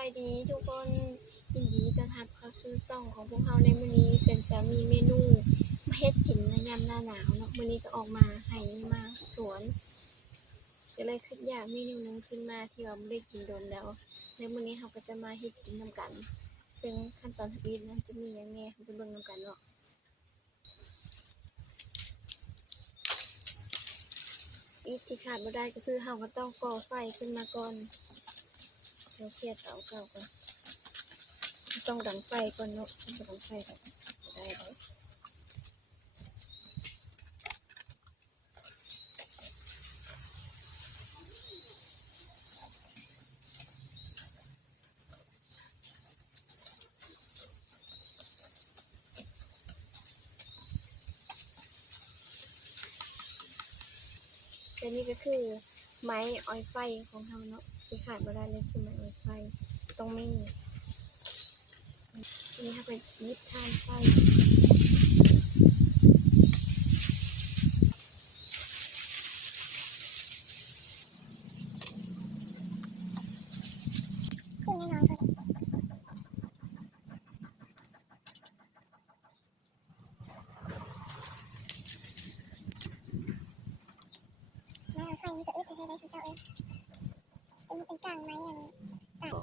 ายดีทุกคนยินดีต้อนรับเข้าสู่ช่องของพวกเราในมื้อนี้เซนจะมีเมนูมาเฮ็ดกินในยามหน้าหนาวเนาะมื้อนี้ก็ออกมาให้มาสวนก็เลยคิดอยากเมนูหนึงขึ้นมาที่เราไม่ได้กินโดนแล้วในมื้อนี้เราก็จะมาเฮ็ดกินนำกันซึ่งขั้นตอนทำอิฐนั้นจะมีหยังแหน่เราไปเบิ่งนำกันเนาะอิฐที่ขาดบ่ได้ก็คือเราก็ต้องก่อไฟขึ้นมาก่อนเราเคลียร์เตาเก่าก่อนต้องดังไฟก่อนเนาะต้องดังไฟก่อนได้แล้วแต่นี่ก็คือไม้ออยไฟของเราเนาะที่ขาดบ่ได้เลยคือไม้ออยไฟต้องมีทีนี้เราไปยิบทานไฟกินแน่นอนเลยแล้วไฟมันจะอึดให้ได้ชุดเจ้าเองเป็นกลางไม้อย่างต่าง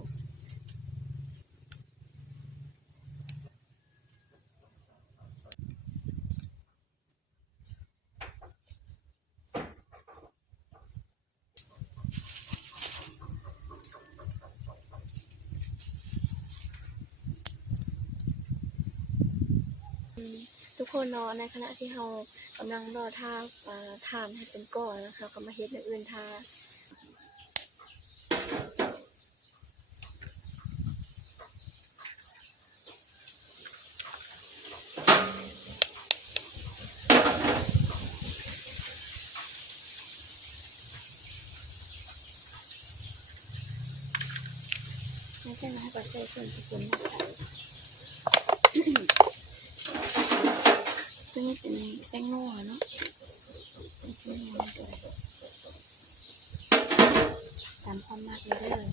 ทุกคนเนาะในขณะที่เรากำลังรอท่าทานให้เป็นก้อนนะคะก็มาเฮ็ดอย่างอื่นทาแล้วจากนั้นก็ใส่ส่วนผสมลงไปซึ่งเป็นแป้งนัวเนาะใส่แป้งนัวลงไปตามความมากเลย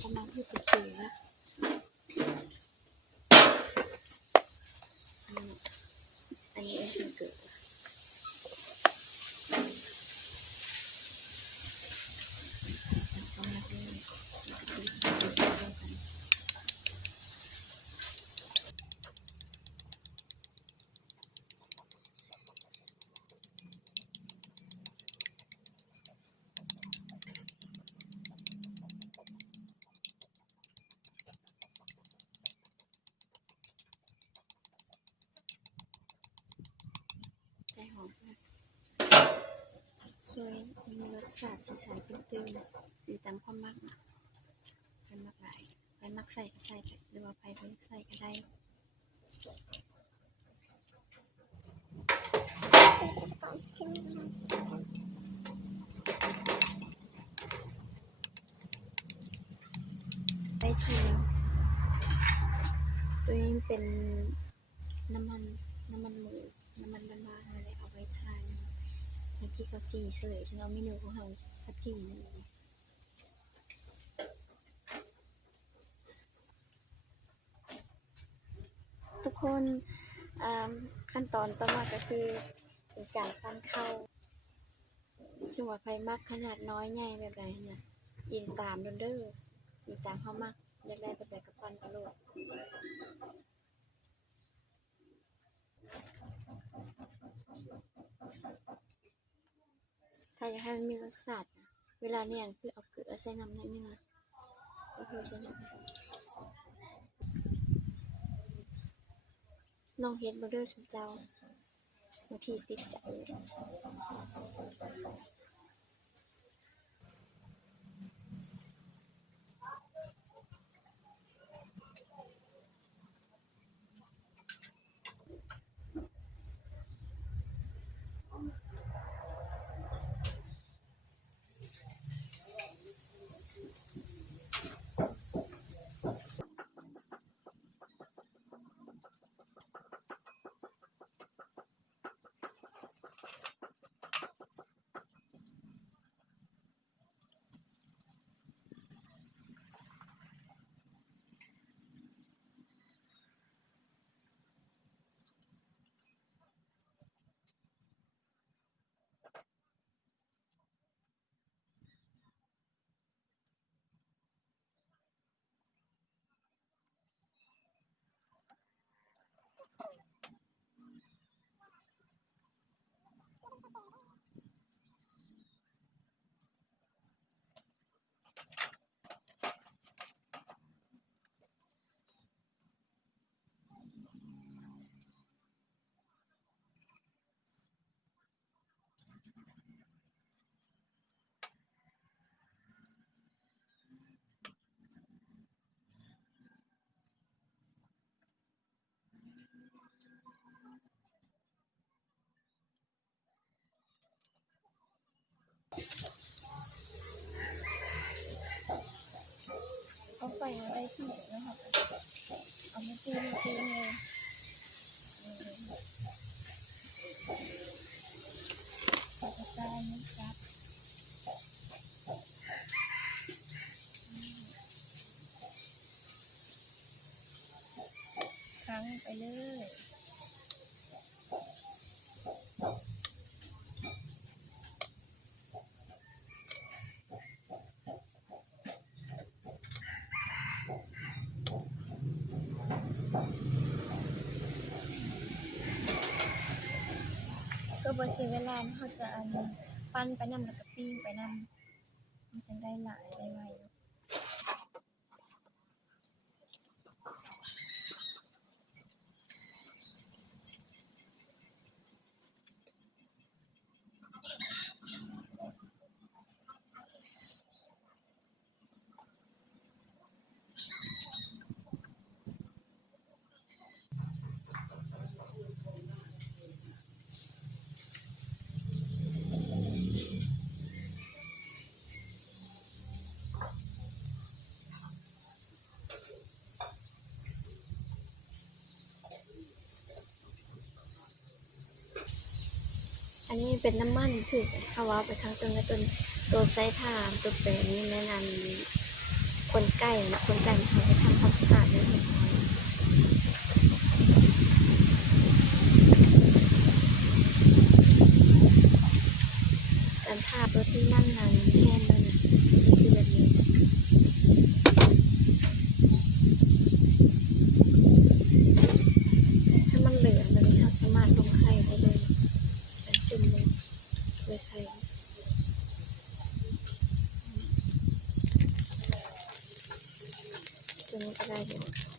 ความมากที่ติดเกลืออันนี้เป็นเกลือความมากเลยใส่หอมช่วยมีรสชาติใสๆตึงๆหรือตามความมากนะไปมักหลายไปมักใส่ก็ใส่ไปหรือว่าไปไม่ใส่ก็ได้ได้ทีตัวนี้เป็นน้ำมันหมูน้ำมันบ้านๆอะไรเอาไว้ทานเมื่อกี้เขาจีเสลยฉันเอาเมนูของเราเขาจีนั่นเองทุกคนขั้นตอนต่อมาก็คือเป็นการปั้นข้าวจังหวะไฟมักขนาดน้อยใหญ่แบบใดเนี่ยยินตามเด้อยินตามเขามักอยากได้แบบใดก็ปั้นกระโดดถ้าอยากให้มันมีรสชาตินะเวลาเนี่ยคือเอาเกลือใส่น้ำนิดนึงนะก็คือใส่น้ำลองเฮ็ดบ่เด้อสุเจ้าบางทีติดใจ ว่าได้ที่แล้วค่ะเอามาตีเลยแล้วก็ใส่มันจับค้างไปเลยก็บ่เสียเวลาเขาจะปั้นไปนำแล้วก็ปิ้งไปนำมันจังได้หลายได้ไวเนาะอันนี้เป็นน้ำมันคือถ้าว่าไปทางต้นและต้นตัวไซถ่านตัวแปรนี้แนะนำคนไก่นะคนไก่เขาไปทำความสะอาดเลยการทาตัวที่นั่นนั้นแน่นเลยนะนี่คือแบบนี้ถ้ามันเหลืองแบบนี้เราสามารถลงไข่ได้เลยเป็นจุ่มเลยไข่ตัวนี้ก็ได้เดี๋ยว เ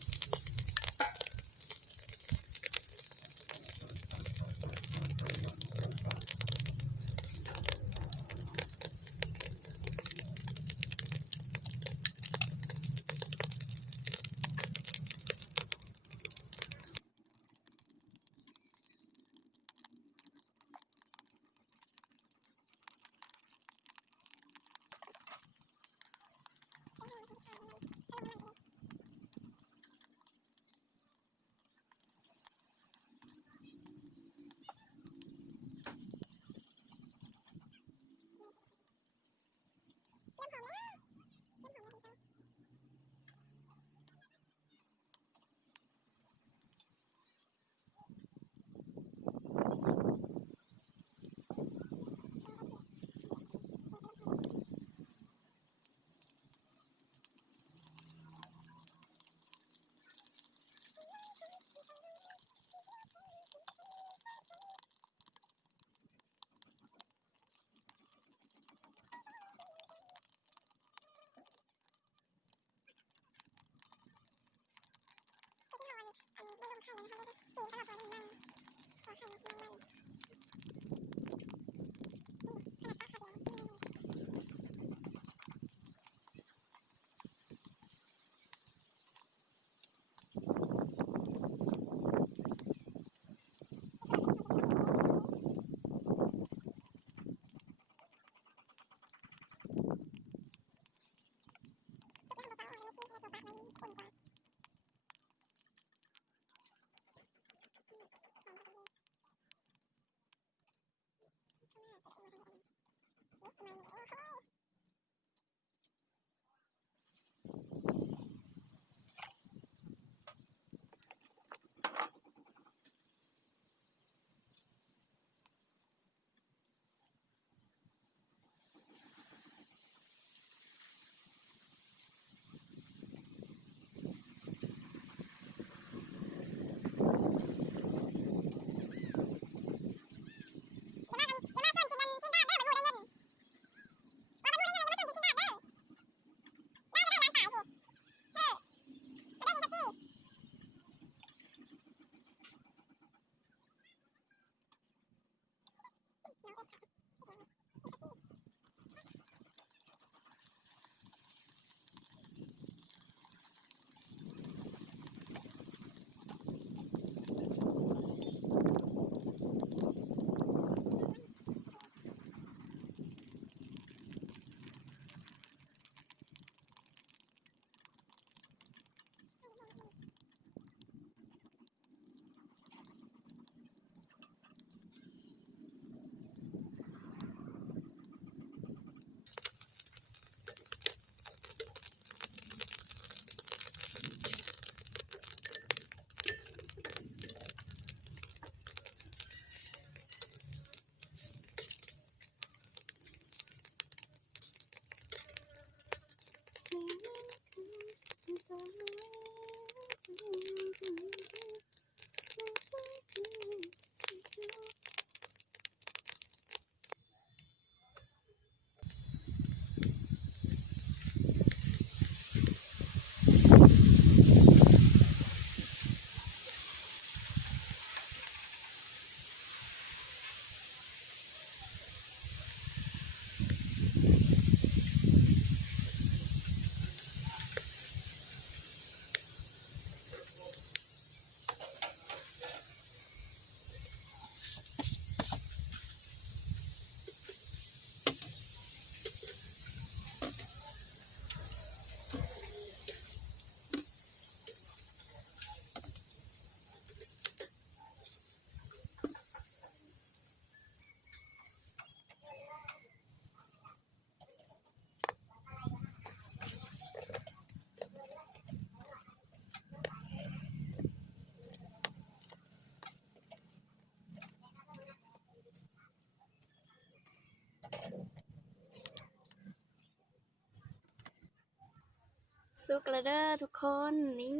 สุกแล้วเด้อทุกคนนี่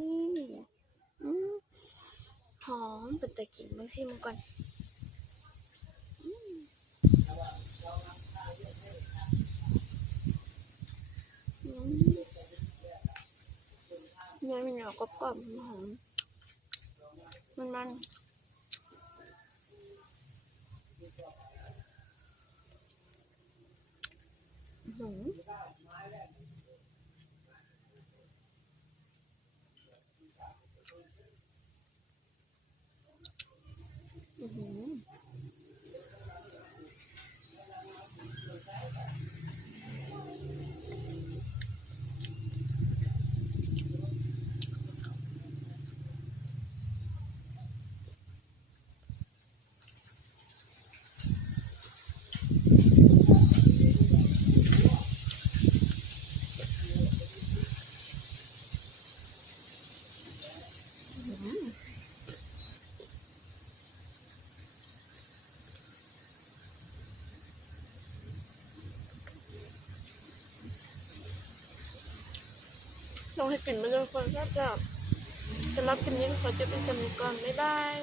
อืมหอมเป็นตะกินบางซิมันก่อนอืมเนื้อมันเหนียวกรอบๆหอมมันอื้อหืออื้อหือลองให้กลิ่นมันเป็นคนชอบจะรับกินนี้ขอจะเป็นจำก่อนบ๊ายบาย